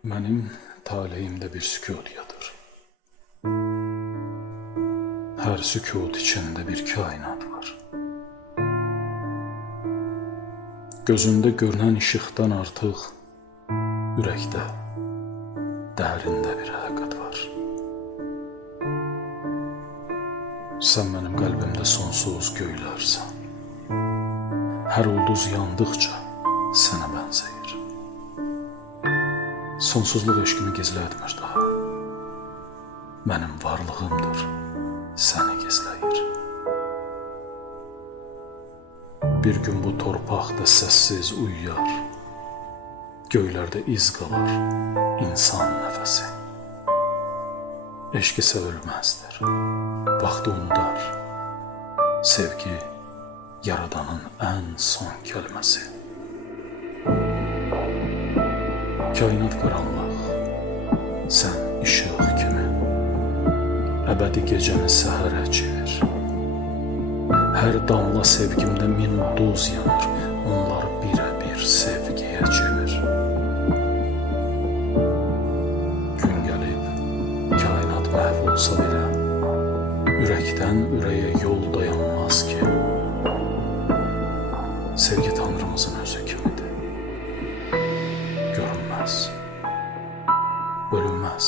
Mənim taleyimdə bir sükut yadır. Hər sükut içində bir kainat var. Gözündə görünən işıqdan artıq ürəkdə, dərində bir həqiqət var. Sən mənim qəlbimdə sonsuz göylərsən. Hər ulduz yandıqca sənə bənzəyir. Sonsuzluq eşqimi gizlətmir daha. Mənim varlığımdır, səni gizləyir. Bir gün bu torpaqda səssiz uyuyar, göylərdə iz qalar insan nəfəsi. Eşq isə ölməzdir, vaxtı unudar. Sevgi yaradanın ən son kəlməsi. Kainat qaranlıq, sən işıq kimi, əbədi gecəni səhərə çevir. Hər damla sevgimdə min ulduz yanır, onları birə-bir sevgiyə çevir. Gün gəlib, kainat məhv olsa belə, ürəkdən ürəyə yol dayanmaz ki. Sevgi Tanrımızın özü kimidir. Görünməz, bölünməz.